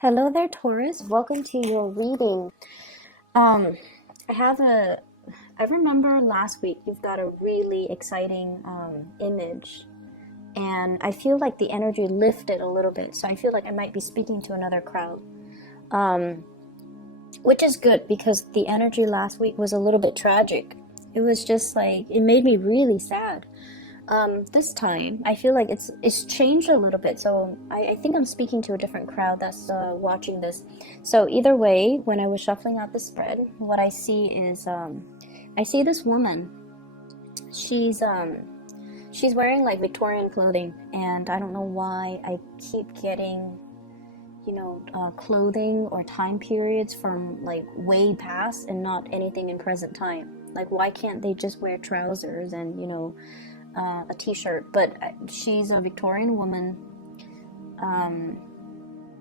Hello there, Taurus. Welcome to your reading. Um, I remember last week you've got a really exciting image, and I feel like the energy lifted a little bit. So I feel like I might be speaking to another crowd, um, which is good because the energy last week was a little bit tragic. It was just like, it made me really sad. This time I feel like it's changed a little bit, so I think I'm speaking to a different crowd that's watching this. So either way, when I was shuffling out the spread, what I see is I see this woman. She's she's wearing like Victorian clothing, and I don't know why I keep getting clothing or time periods from like way past and not anything in present time. Like, why can't they just wear trousers and a t-shirt? But she's a Victorian woman.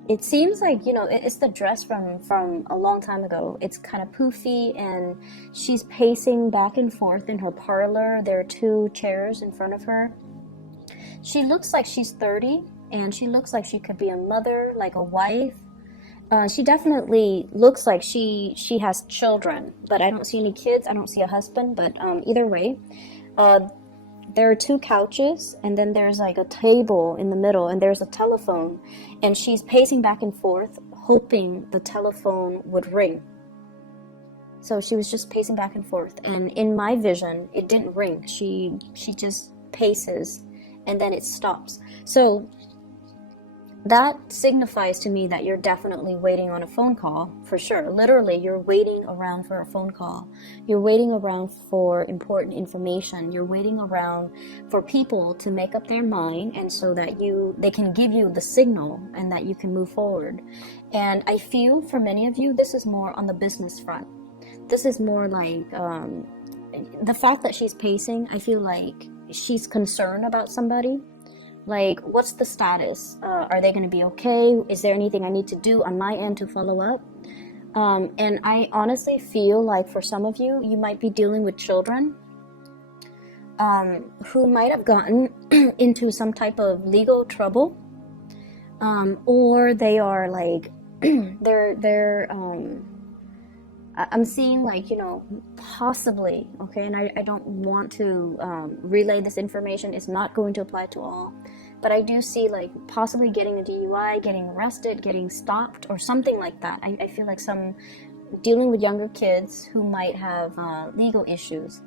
It seems like it's the dress from a long time ago. It's kind of poofy, and she's pacing back and forth in her parlor. There are two chairs in front of her. She looks like she's 30, and she looks like she could be a mother, like a wife. She definitely looks like she has children, but I don't see any kids. I don't see a husband, but either way, there are two couches, and then there's like a table in the middle, and there's a telephone, and she's pacing back and forth hoping the telephone would ring. So she was just pacing back and forth, and in my vision it didn't ring. She just paces, and then it stops. So that signifies to me that you're definitely waiting on a phone call, for sure. Literally, you're waiting around for a phone call. You're waiting around for important information. You're waiting around for people to make up their mind, and so that they can give you the signal and that you can move forward. And I feel for many of you, this is more on the business front. This is more like the fact that she's pacing, I feel like she's concerned about somebody. Like, what's the status? Are they going to be okay? Is there anything I need to do on my end to follow up? And I honestly feel like for some of you, you might be dealing with children who might have gotten into some type of legal trouble, or they are like I'm seeing like possibly, okay, and I don't want to relay this information. It's not going to apply to all, but I do see like possibly getting a DUI, getting arrested, getting stopped, or something like that. I feel like some dealing with younger kids who might have legal issues,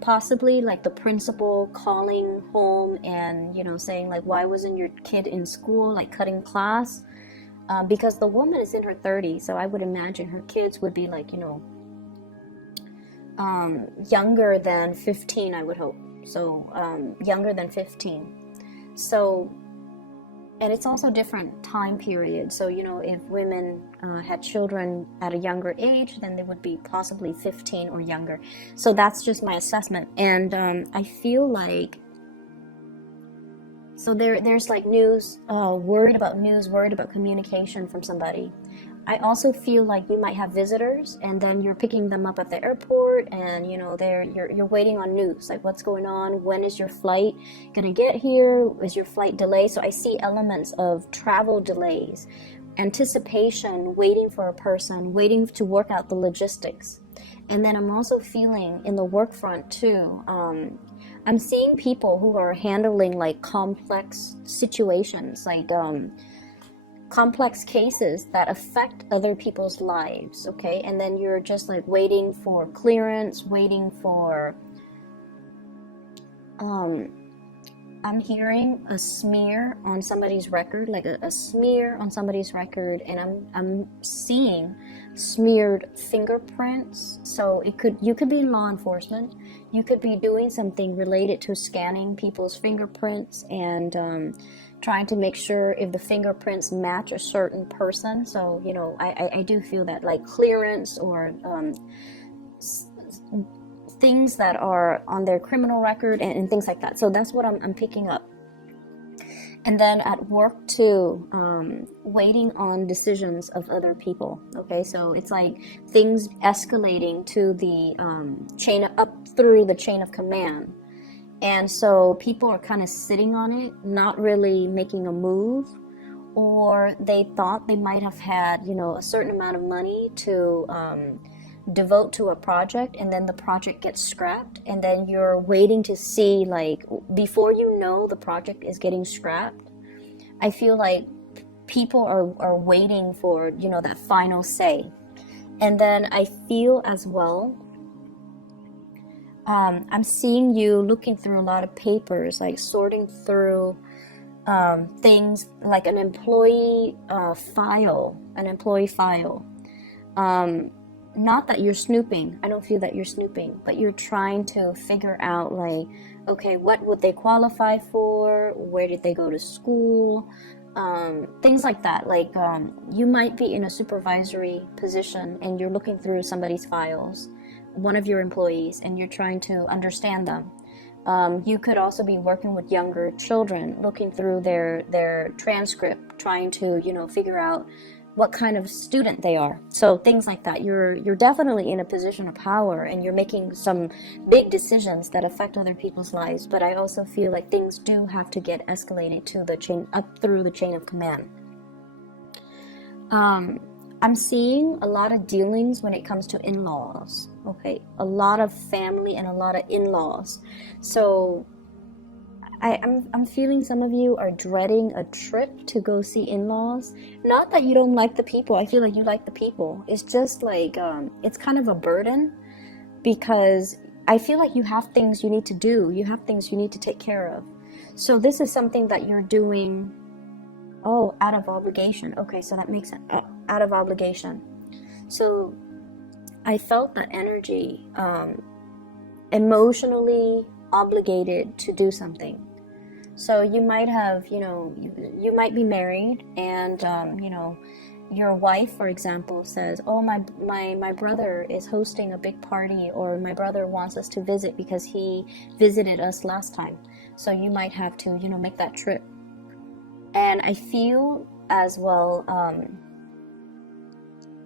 possibly like the principal calling home and saying like, why wasn't your kid in school, like cutting class. Because the woman is in her 30s, so I would imagine her kids would be like, younger than 15, I would hope. So, younger than 15. So, and it's also different time period. So, if women had children at a younger age, then they would be possibly 15 or younger. So that's just my assessment. And I feel like, so there's like news, worried about communication from somebody. I also feel like you might have visitors, and then you're picking them up at the airport, and you're waiting on news, like what's going on, when is your flight gonna get here, is your flight delayed? So I see elements of travel delays, anticipation, waiting for a person, waiting to work out the logistics. And then I'm also feeling in the work front too, I'm seeing people who are handling like complex situations, like complex cases that affect other people's lives, okay? And then you're just like waiting for clearance, waiting for, I'm hearing a smear on somebody's record, like a smear on somebody's record, and I'm seeing smeared fingerprints. So you could be in law enforcement, you could be doing something related to scanning people's fingerprints and trying to make sure if the fingerprints match a certain person. So I do feel that, like clearance or things that are on their criminal record and things like that. So that's what I'm picking up. And then at work too, waiting on decisions of other people. Okay, so it's like things escalating to the up through the chain of command. And so people are kind of sitting on it, not really making a move, or they thought they might have had, you know, a certain amount of money to devote to a project, and then the project gets scrapped, and then you're waiting to see, like, before you know the project is getting scrapped. I feel like people are waiting for, you know, that final say. And then I feel as well, I'm seeing you looking through a lot of papers, like sorting through things like an employee file, not that you're snooping. I don't feel that you're snooping, but you're trying to figure out, like, okay, what would they qualify for? Where did they go to school? Things like that. Like, you might be in a supervisory position and you're looking through somebody's files, one of your employees, and you're trying to understand them. You could also be working with younger children, looking through their transcript, trying to, you know, figure out what kind of student they are. So things like that. You're definitely in a position of power, and you're making some big decisions that affect other people's lives. But I also feel like things do have to get escalated to the chain, up through the chain of command. I'm seeing a lot of dealings when it comes to in-laws. Okay, a lot of family and a lot of in-laws. So I'm feeling some of you are dreading a trip to go see in-laws. Not that you don't like the people. I feel like you like the people. It's just like, it's kind of a burden, because I feel like you have things you need to do. You have things you need to take care of. So this is something that you're doing, oh, out of obligation. Okay, so that makes sense. Out of obligation. So I felt that energy, emotionally obligated to do something. So you might have, you know, you might be married, and you know, your wife, for example, says, oh, my brother is hosting a big party, or my brother wants us to visit because he visited us last time. So you might have to, you know, make that trip. And I feel as well,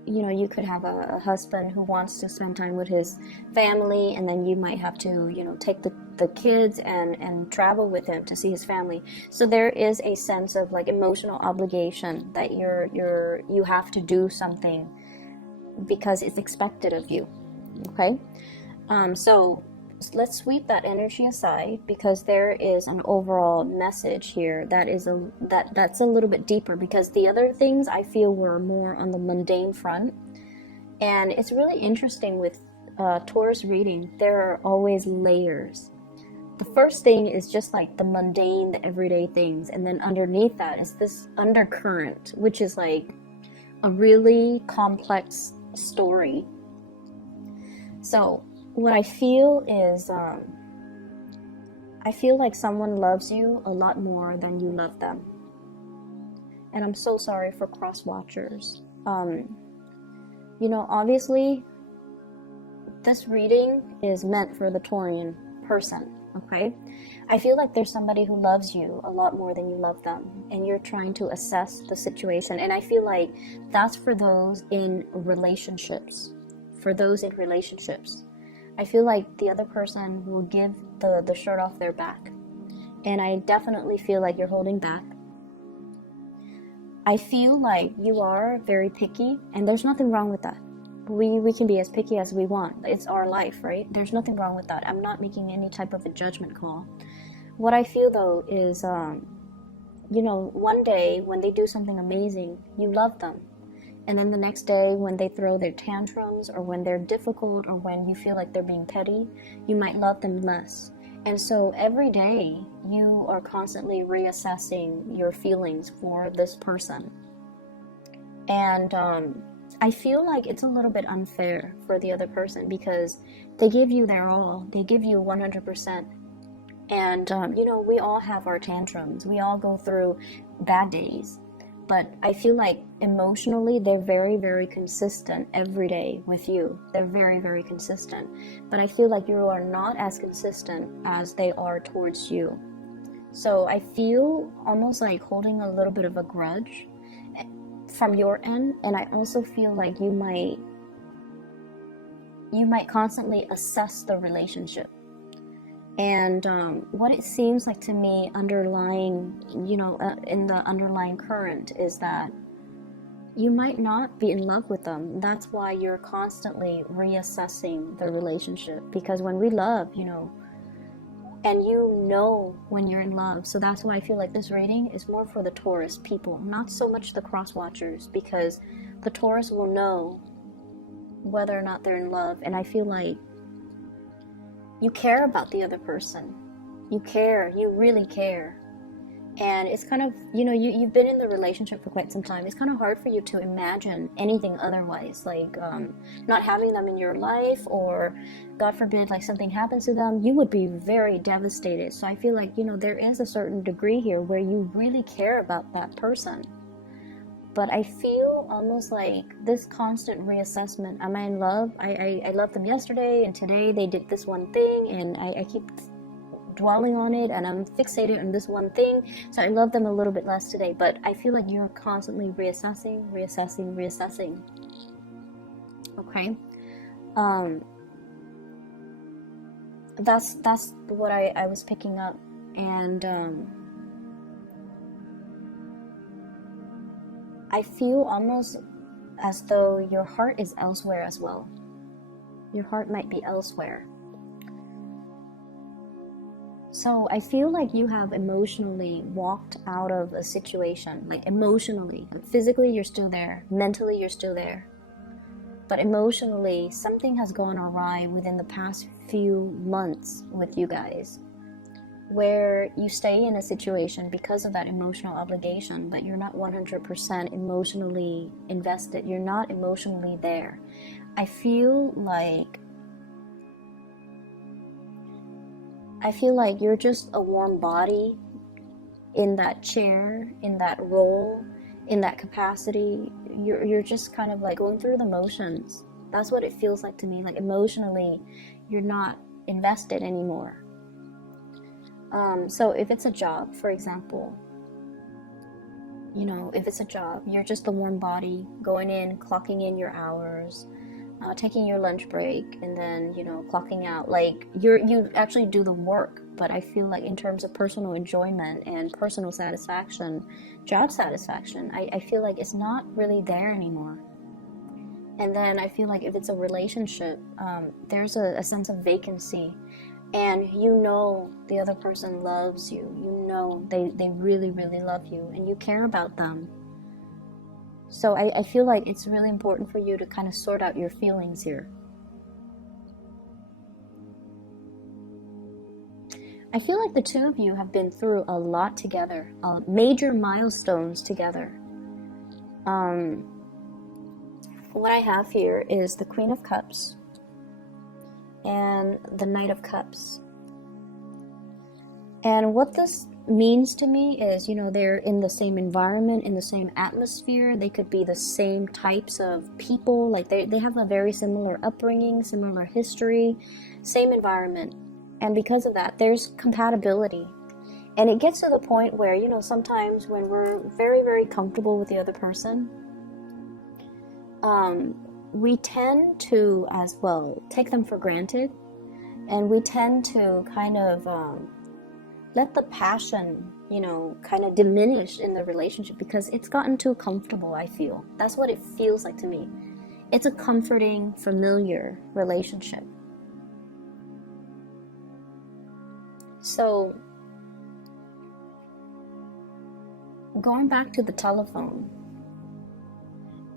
you know, you could have a husband who wants to spend time with his family, and then you might have to, you know, take the kids and travel with him to see his family. So there is a sense of, like, emotional obligation that you have to do something because it's expected of you. Okay, so let's sweep that energy aside, because there is an overall message here that is that's a little bit deeper, because the other things I feel were more on the mundane front. And it's really interesting with Taurus reading, there are always layers. The first thing is just like the mundane, the everyday things, and then underneath that is this undercurrent, which is like a really complex story. So what I feel is, I feel like someone loves you a lot more than you love them. And I'm so sorry for cross watchers. You know, obviously, this reading is meant for the Taurian person, okay? I feel like there's somebody who loves you a lot more than you love them, and you're trying to assess the situation. And I feel like that's for those in relationships. For those in relationships. I feel like the other person will give the shirt off their back. And I definitely feel like you're holding back. I feel like you are very picky, and there's nothing wrong with that. We can be as picky as we want. It's our life, right? There's nothing wrong with that. I'm not making any type of a judgment call. What I feel, though, is, you know, one day when they do something amazing, you love them. And then the next day when they throw their tantrums, or when they're difficult, or when you feel like they're being petty, you might love them less. And so every day you are constantly reassessing your feelings for this person. And I feel like it's a little bit unfair for the other person, because they give you their all. They give you 100%. And, you know, we all have our tantrums. We all go through bad days. But I feel like emotionally, they're very, very consistent every day with you. They're very, very consistent. But I feel like you are not as consistent as they are towards you. So I feel almost like holding a little bit of a grudge from your end. And I also feel like you might constantly assess the relationship. And what it seems like to me underlying, in the underlying current is that you might not be in love with them. That's why you're constantly reassessing the relationship. Because when we love, and when you're in love. So that's why I feel like this reading is more for the Taurus people, not so much the cross watchers, because the Taurus will know whether or not they're in love. And I feel like you care about the other person. You care, you really care. And it's kind of, you've been in the relationship for quite some time. It's kind of hard for you to imagine anything otherwise, like not having them in your life, or God forbid, like something happens to them, you would be very devastated. So I feel like, there is a certain degree here where you really care about that person. But I feel almost like this constant reassessment. Am I in love? I loved them yesterday, and today they did this one thing, and I keep dwelling on it, and I'm fixated on this one thing, so I love them a little bit less today. But I feel like you're constantly reassessing. Okay. That's what I was picking up. And I feel almost as though your heart is elsewhere as well. Your heart might be elsewhere. So I feel like you have emotionally walked out of a situation, like emotionally. Physically, you're still there. Mentally, you're still there. But emotionally, something has gone awry within the past few months with you guys, where you stay in a situation because of that emotional obligation, but you're not 100% emotionally invested. You're not emotionally there. I feel like you're just a warm body in that chair, in that role, in that capacity. You're just kind of like going through the motions. That's what it feels like to me. Like emotionally, you're not invested anymore. So if it's a job, for example, if it's a job, you're just the warm body going in, clocking in your hours, taking your lunch break, and then clocking out. Like you actually do the work. But I feel like in terms of personal enjoyment and personal satisfaction, job satisfaction, I feel like it's not really there anymore. And then I feel like if it's a relationship, there's a sense of vacancy, and the other person loves you. They really, really love you, and you care about them. So I feel like it's really important for you to kind of sort out your feelings here. I feel like the two of you have been through a lot together, major milestones together. What I have here is the Queen of Cups and the Knight of Cups. And what this means to me is, they're in the same environment, in the same atmosphere. They could be the same types of people. Like they have a very similar upbringing, similar history, same environment. And because of that, there's compatibility. And it gets to the point where, sometimes when we're very, very comfortable with the other person, we tend to, as well, take them for granted. And we tend to kind of let the passion, kind of diminish in the relationship because it's gotten too comfortable, I feel. That's what it feels like to me. It's a comforting, familiar relationship. So, going back to the telephone,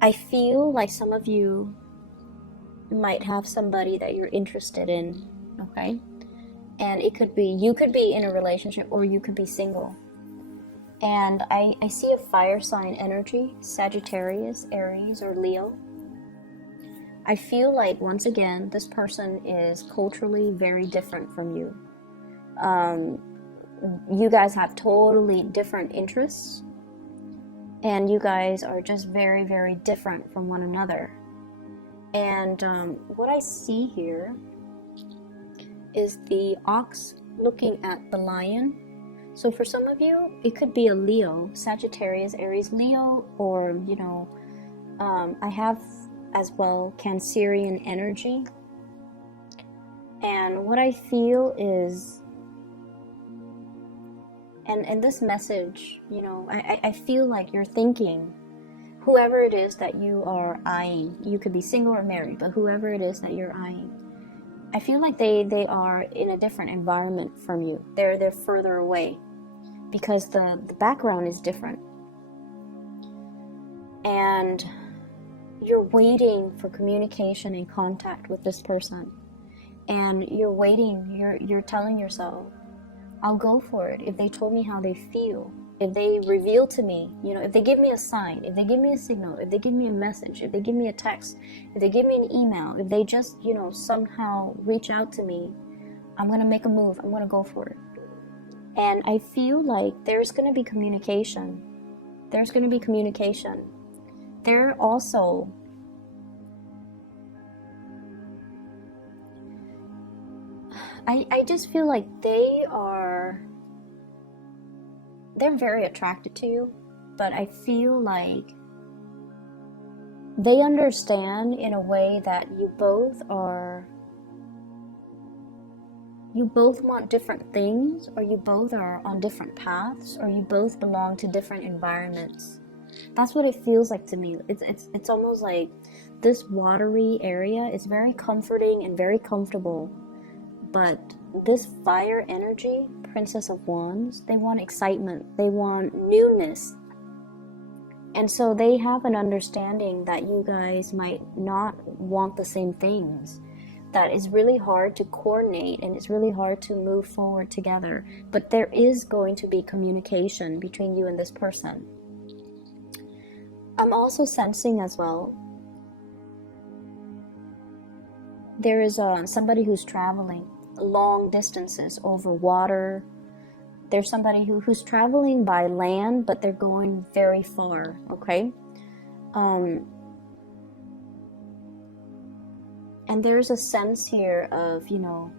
I feel like some of you might have somebody that you're interested in, okay? And it could be, you could be in a relationship or you could be single. And I see a fire sign energy, Sagittarius, Aries, or Leo. I feel like, once again, this person is culturally very different from you. You guys have totally different interests, and you guys are just very, very different from one another. And what I see here is the ox looking at the lion. So for some of you, it could be a Leo, Sagittarius, Aries, Leo, or I have as well Cancerian energy. And what I feel is And this message, you know, I feel like you're thinking, whoever it is that you are eyeing, you could be single or married, but whoever it is that you're eyeing, I feel like they are in a different environment from you. They're further away because the background is different. And you're waiting for communication and contact with this person. And you're waiting, you're telling yourself, I'll go for it if they told me how they feel, if they reveal to me, you know, if they give me a sign, if they give me a signal, if they give me a message, if they give me a text, if they give me an email, if they just, you know, somehow reach out to me, I'm going to make a move, I'm going to go for it. And I feel like there's going to be communication. There's going to be communication. They're also... I just feel like they're very attracted to you, but I feel like they understand in a way that you both want different things, or you both are on different paths, or you both belong to different environments. That's what it feels like to me. It's almost like this watery area is very comforting and very comfortable. But this fire energy, Princess of Wands, they want excitement, they want newness. And so they have an understanding that you guys might not want the same things. That is really hard to coordinate and it's really hard to move forward together. But there is going to be communication between you and this person. I'm also sensing as well, there is somebody who's traveling long distances over water. There's somebody who's traveling by land, but they're going very far, okay? And there's a sense here of, you know,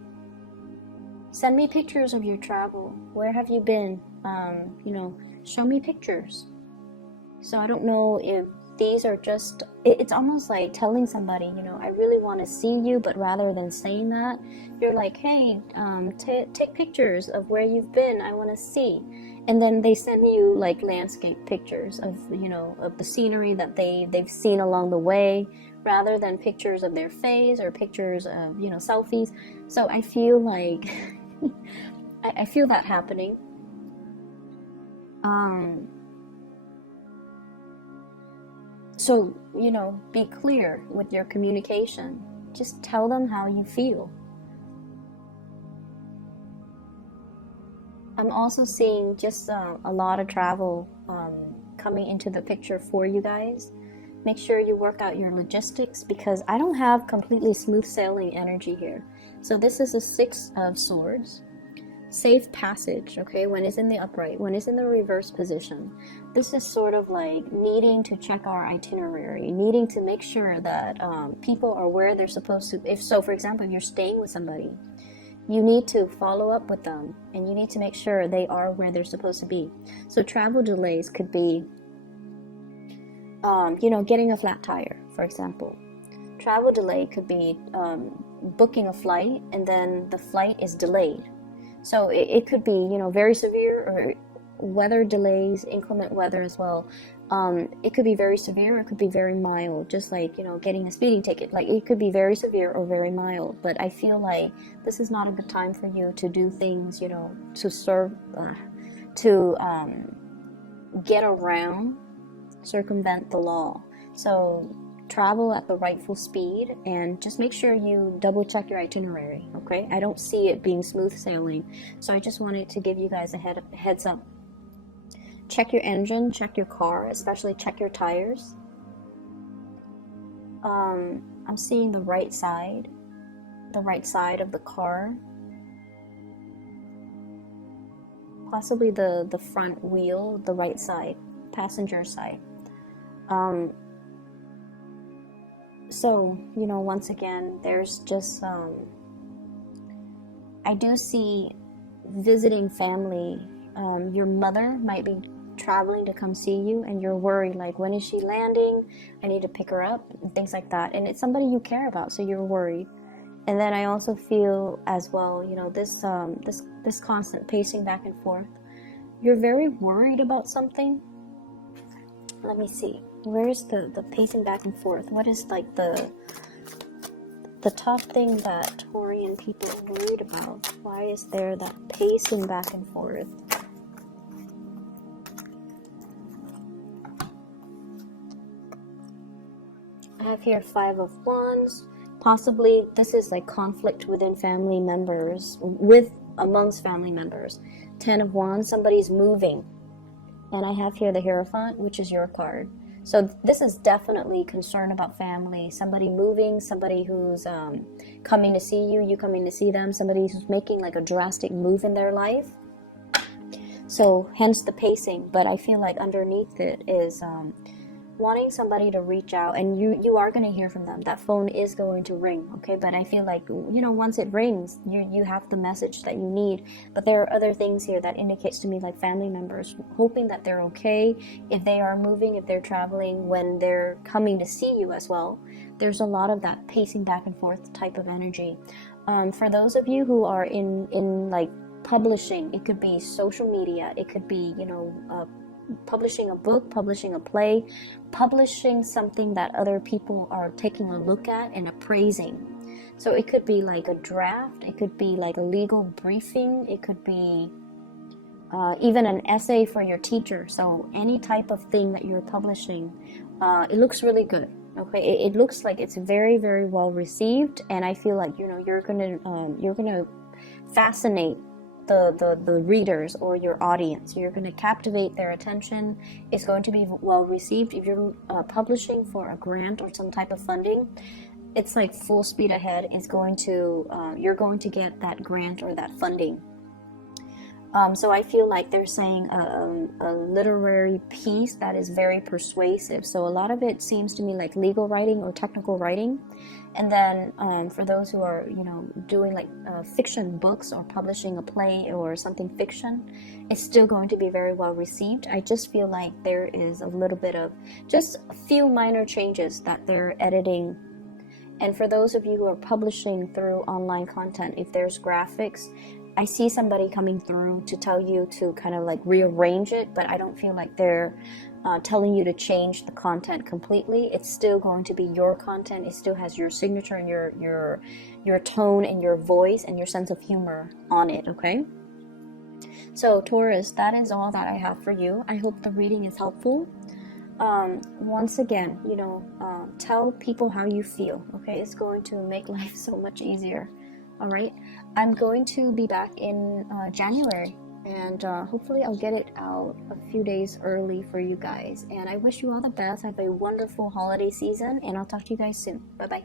send me pictures of your travel. Where have you been? You know, show me pictures. So I don't know if these are just, it's almost like telling somebody, you know, I really want to see you, but rather than saying that, you're like, hey, take pictures of where you've been, I want to see. And then they send you like landscape pictures of, you know, of the scenery that they've seen along the way, rather than pictures of their face or pictures of, you know, selfies. So I feel like, I feel that happening. So, you know, be clear with your communication. Just tell them how you feel. I'm also seeing just a lot of travel coming into the picture for you guys. Make sure you work out your logistics, because I don't have completely smooth sailing energy here. So this is a 6 of Swords. Safe passage, okay, when it's in the upright, when it's in the reverse position. This is sort of like needing to check our itinerary, needing to make sure that people are where they're supposed to. If so, for example, if you're staying with somebody, you need to follow up with them, and you need to make sure they are where they're supposed to be. So travel delays could be, you know, getting a flat tire, for example. Travel delay could be booking a flight, and then the flight is delayed. So it could be, you know, very severe, or weather delays, inclement weather as well. It could be very severe, or it could be very mild, just like, you know, getting a speeding ticket. Like, it could be very severe or very mild. But I feel like this is not a good time for you to do things, you know, to serve, to get around, circumvent the law. So travel at the rightful speed, and just make sure you double check your itinerary, okay? I don't see it being smooth sailing, so I just wanted to give you guys a heads up. Check your engine, check your car, especially check your tires. I'm seeing the right side of the car, possibly the front wheel, the right side, passenger side. So, you know, once again, there's just, I do see visiting family. Your mother might be traveling to come see you, and you're worried, like, when is she landing? I need to pick her up, and things like that. And it's somebody you care about, so you're worried. And then I also feel as well, you know, this constant pacing back and forth. You're very worried about something. Let me see. Where's the pacing back and forth? What is like the top thing that Taurian people are worried about? Why is there that pacing back and forth? I have here 5 of Wands. Possibly this is like conflict within family members, amongst family members. 10 of Wands, somebody's moving. And I have here the Hierophant, which is your card. So this is definitely concern about family. Somebody moving, somebody who's coming to see you, you coming to see them, somebody who's making like a drastic move in their life. So hence the pacing. But I feel like underneath it is wanting somebody to reach out, and you are going to hear from them. That phone is going to ring, okay? But I feel like, you know, once it rings, you have the message that you need. But there are other things here that indicates to me, like family members hoping that they're okay if they are moving, if they're traveling, when they're coming to see you as well. There's a lot of that pacing back and forth type of energy. For those of you who are in like publishing, it could be social media, it could be, you know, publishing a book, publishing a play, publishing something that other people are taking a look at and appraising. So it could be like a draft, it could be like a legal briefing, it could be even an essay for your teacher. So any type of thing that you're publishing, it looks really good. Okay, it looks like it's very, very well received, and I feel like, you know, you're gonna fascinate the readers or your audience. You're going to captivate their attention. It's going to be well received. If you're publishing for a grant or some type of funding, it's like full speed ahead. It's going to you're going to get that grant or that funding. So I feel like they're saying a literary piece that is very persuasive. So a lot of it seems to me like legal writing or technical writing. And then for those who are, you know, doing like fiction books or publishing a play or something fiction, it's still going to be very well received. I just feel like there is a little bit of just a few minor changes that they're editing. And for those of you who are publishing through online content, if there's graphics, I see somebody coming through to tell you to kind of like rearrange it, but I don't feel like they're telling you to change the content completely. It's still going to be your content. It still has your signature and your tone and your voice and your sense of humor on it, okay? So Taurus, that is all that I have for you. I hope the reading is helpful. Once again, you know, tell people how you feel, okay? It's going to make life so much easier. All right, I'm going to be back in January, and hopefully I'll get it out a few days early for you guys. And I wish you all the best. Have a wonderful holiday season, and I'll talk to you guys soon. Bye-bye.